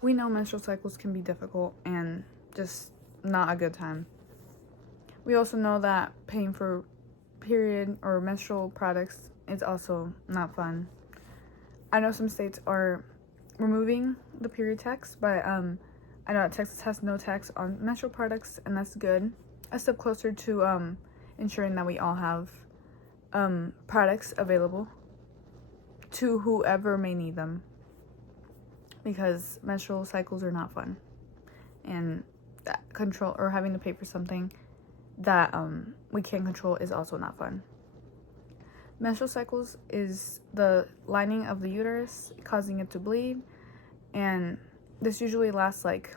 We know menstrual cycles can be difficult and just not a good time. We also know that paying for period or menstrual products is also not fun. I know some states are removing the period tax, but I know that Texas has no tax on menstrual products, and that's good. A step closer to ensuring that we all have products available to whoever may need them, because menstrual cycles are not fun, and that control or having to pay for something that we can't control is also not fun. Menstrual cycles is the lining of the uterus causing it to bleed, and this usually lasts like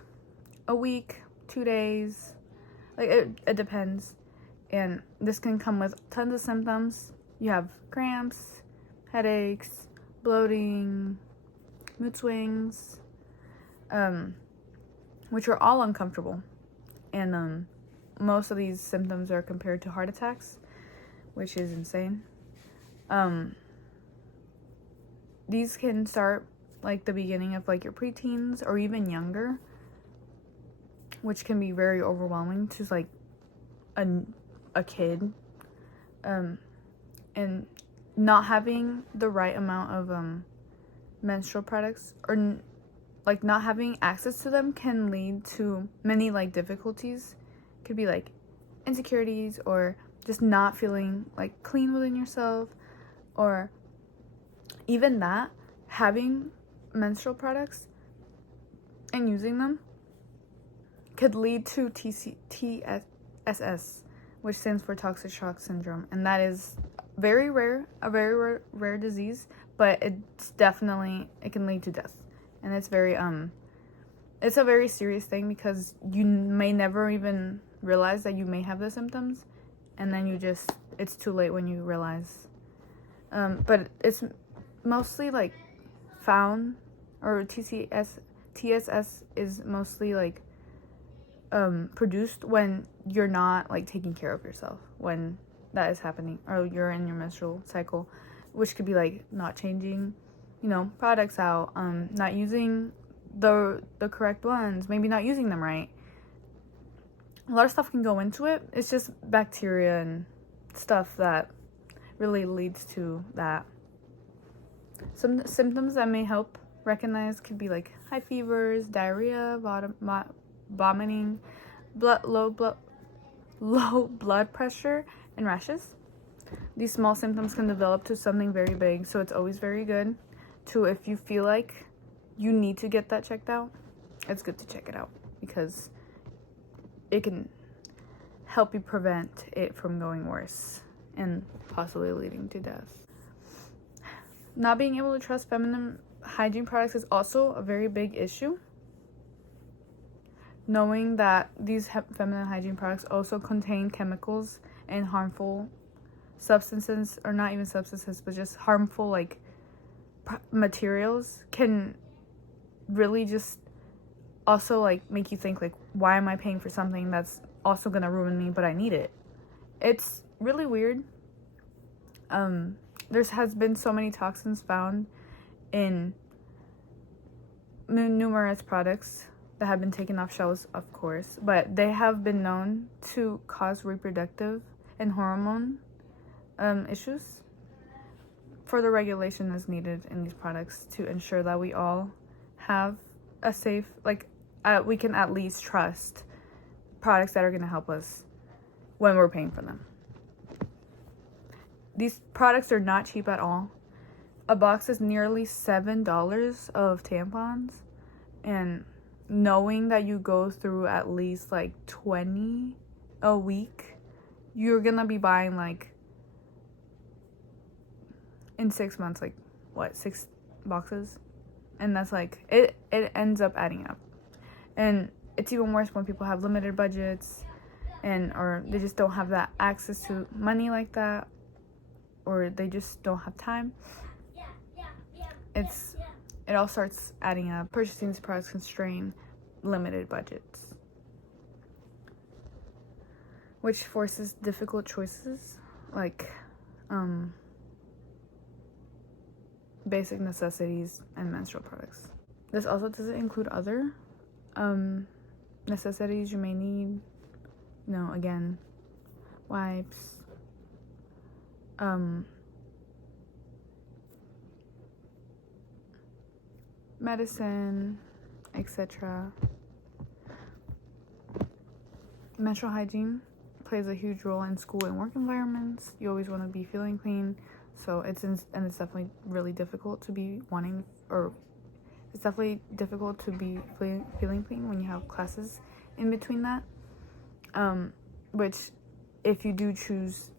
a week, 2 days, like it depends. And this can come with tons of symptoms. You have cramps, headaches, bloating, mood swings, which are all uncomfortable. And most of these symptoms are compared to heart attacks, which is insane. These can start like the beginning of like your preteens or even younger, which can be very overwhelming to like a kid. And not having the right amount of menstrual products or like not having access to them can lead to many like difficulties. Could be like insecurities or just not feeling like clean within yourself, or even that having menstrual products and using them could lead to TSS, which stands for toxic shock syndrome, and that is a very rare disease, but it can lead to death. And it's it's a very serious thing, because you may never even realize that you may have the symptoms, and then it's too late when you realize. But it's mostly like found, or TSS is mostly like produced when you're not like taking care of yourself, when that is happening, or you're in your menstrual cycle, which could be like not changing, products out, not using the correct ones, maybe not using them right. A lot of stuff can go into it. It's just bacteria and stuff that really leads to that. Some symptoms that may help recognize could be like high fevers, diarrhea, vomiting, low blood pressure, and rashes. These small symptoms can develop to something very big, so it's always very good to, if you feel like you need to get that checked out, it's good to check it out, because it can help you prevent it from going worse and possibly leading to death. Not being able to trust feminine hygiene products is also a very big issue. Knowing that these feminine hygiene products also contain chemicals and harmful substances, or not even substances, but just harmful like materials, can really just also like make you think like, why am I paying for something that's also gonna ruin me, but I need it? It's really weird. There has been so many toxins found in numerous products that have been taken off shelves, of course, but they have been known to cause reproductive and hormone issues. Further regulation is needed in these products to ensure that we all have a safe, we can at least trust products that are going to help us when we're paying for them. These products are not cheap at all. A box is nearly $7 of tampons, and knowing that you go through at least like 20 a week, you're gonna be buying like in 6 months, like what, 6 boxes? And that's like, it ends up adding up. And it's even worse when people have limited budgets, or they just don't have that access to money like that, or they just don't have time. It all starts adding up. Purchasing these products can strain limited budgets, which forces difficult choices like basic necessities and menstrual products. This also doesn't include other necessities you may need. Again, wipes, medicine, etc. Menstrual hygiene plays a huge role in school and work environments. You always want to be feeling clean, so it's definitely really difficult to be it's definitely difficult to be feeling clean when you have classes in between that. Which, if you do choose,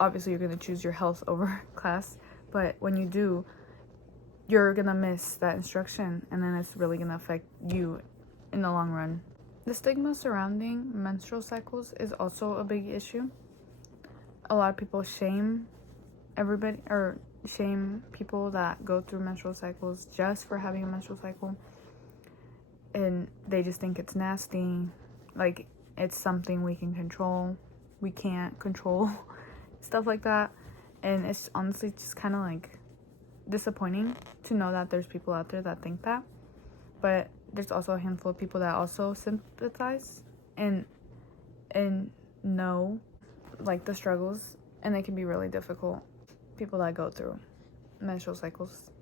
obviously you're going to choose your health over class, but when you do, you're going to miss that instruction, and then it's really going to affect you in the long run. The stigma surrounding menstrual cycles is also a big issue. A lot of people shame people that go through menstrual cycles just for having a menstrual cycle, and they just think it's nasty, like it's something we can control. We can't control stuff like that, and it's honestly just kind of like disappointing to know that there's people out there that think that, but there's also a handful of people that also sympathize and know like the struggles, and it can be really difficult. People that go through menstrual cycles,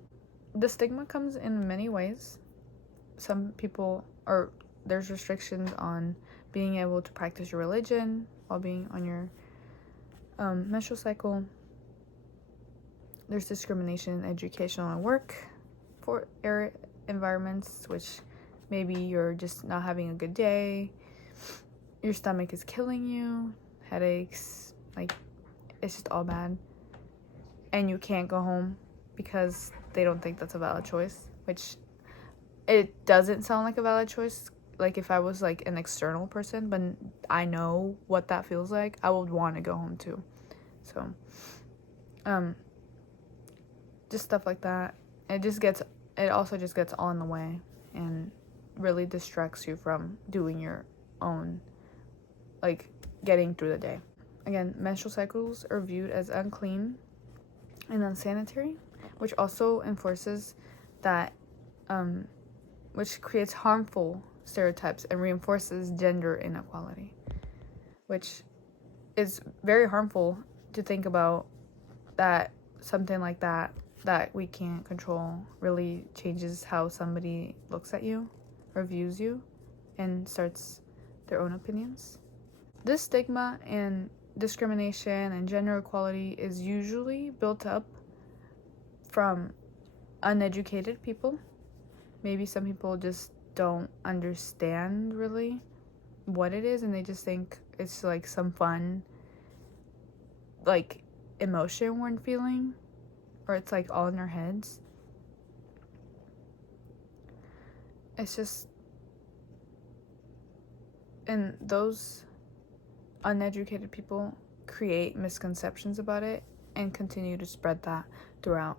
the stigma comes in many ways. There's restrictions on being able to practice your religion while being on your menstrual cycle. There's discrimination in educational and work for environments, which maybe you're just not having a good day, your stomach is killing you, headaches, like it's just all bad, and you can't go home because they don't think that's a valid choice, which it doesn't sound like a valid choice. Like if I was like an external person, but I know what that feels like, I would want to go home too. So just stuff like that. It also just gets all in the way and really distracts you from doing your own, like, getting through the day. Again, menstrual cycles are viewed as unclean and unsanitary, which also enforces that, which creates harmful stereotypes and reinforces gender inequality, which is very harmful to think about, that something like that we can't control really changes how somebody looks at you or views you and starts their own opinions. This stigma and discrimination and gender equality is usually built up from uneducated people. Maybe some people just don't understand really what it is, and they just think it's like some fun, like, emotion we're feeling, or it's like all in our heads. It's just, and those uneducated people create misconceptions about it and continue to spread that throughout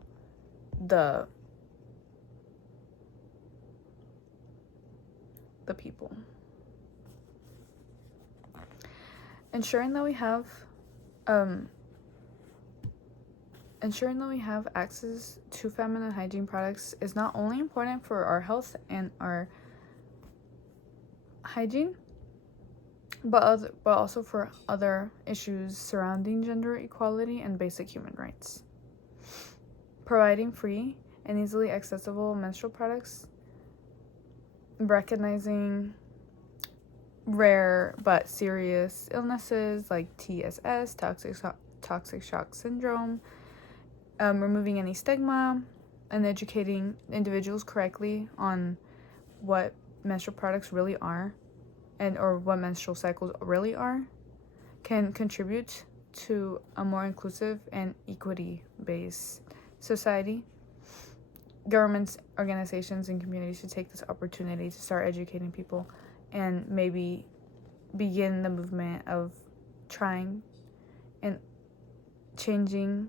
the people. Ensuring that we have access to feminine hygiene products is not only important for our health and our hygiene, but also for other issues surrounding gender equality and basic human rights. Providing free and easily accessible menstrual products, recognizing rare but serious illnesses like TSS, toxic shock syndrome, removing any stigma, and educating individuals correctly on what menstrual products really are or what menstrual cycles really are, can contribute to a more inclusive and equity-based society. Governments, organizations, and communities should take this opportunity to start educating people and maybe begin the movement of trying and changing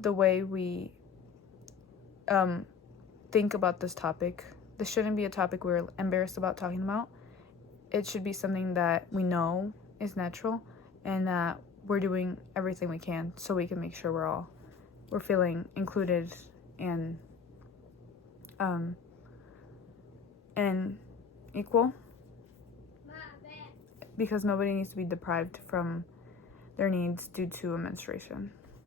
the way we think about this topic. This shouldn't be a topic we're embarrassed about talking about. It should be something that we know is natural, and that we're doing everything we can so we can make sure we're feeling included and and equal, because nobody needs to be deprived from their needs due to a menstruation.